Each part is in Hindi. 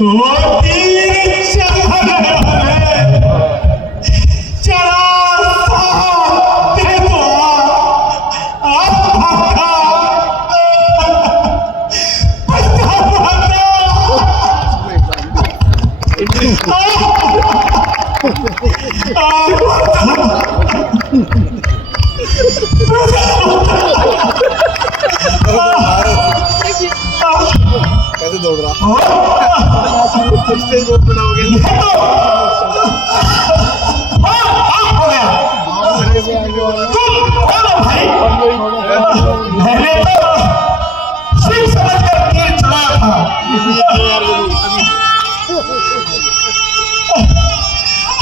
वो तीर चला है, चला साथ दे दो आप भागा बता कैसे दौड़ रहा स्टेज बहुत बड़ा हो गया तुम कौन हो भाई? मैंने तो सिर्फ समझकर तीर चलाया था।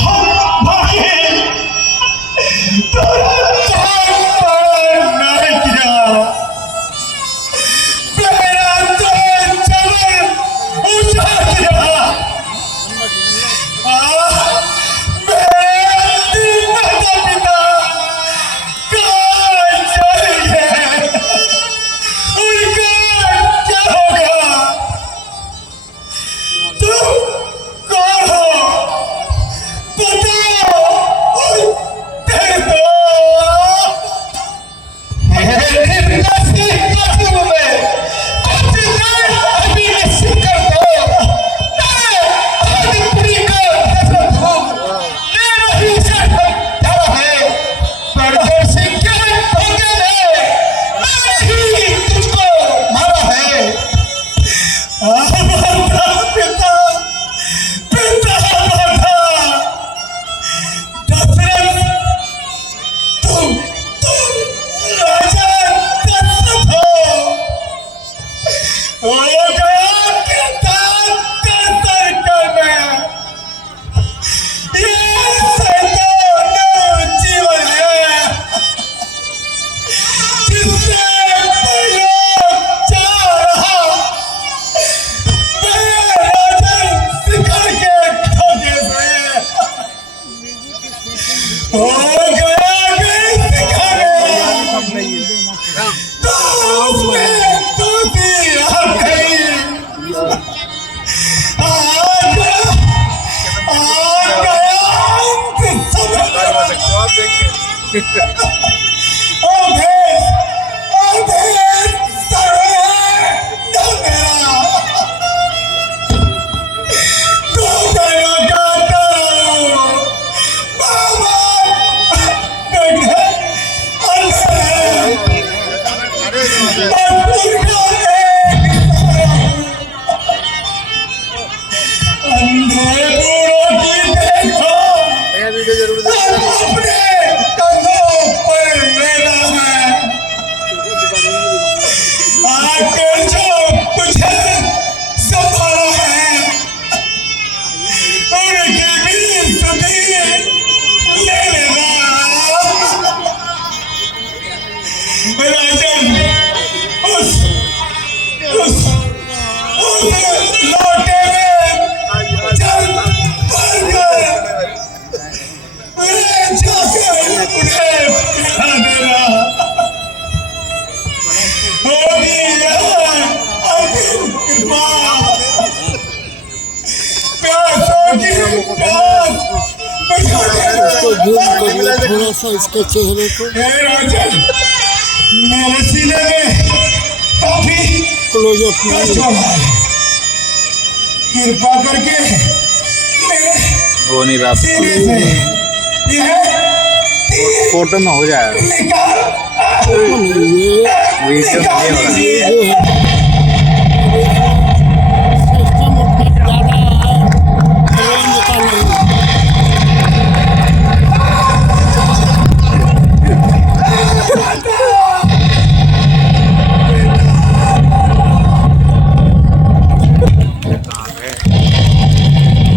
हम भागे तुरंत जान पर नहीं किया, मेरा तो चलन उछाल दिया। मेरे अंतिम माता-पिता कहाँ चले गए? उनका क्या होगा? तुम कौन हो? बताओ और दे दो। मेरे नसीब में कुछ नहीं अभी नसीब कर दो। मैं आदिपुरी का हजरत हूँ, मेरा ही शर्त धरा है। परदेसी क्यों भागे ने? मैंने ही तुझको मारा है। माता पिता पिता माता दशरथ, तुम राजा दशरथ हो गया के दांत कसर कर मैं। ये शैतान जीवन है जिससे प्रयोग चाह रहा। मैं राजन शिखर के खाने से हो गया कि शिखर तो उसमें दूसरी आ गई। आ गया अंत समय। अंधे बूढ़ों की देखो, वीडियो जरूर अपने कंधों पर मेरा है। आकर जो मुझे संभाला है, उनकी भी सुधी ले लेना। राजन उस लौटे में चल पड़कर ले जाकर उन्हें पिला देना। होगी यहाँ अंतिम कृपा, प्यासों की प्यास बुझाने। थोड़ा सा इसके चेहरे को हे राजन, मेरे सीने में काफी क्लोजअप कष्ट हो रहा है। कृपा करके मेरे वो नहीं रहा सीने से यह तीर फोटो में हो जाएगा निकाल ये वीडियो में नहीं हो रहा। ये है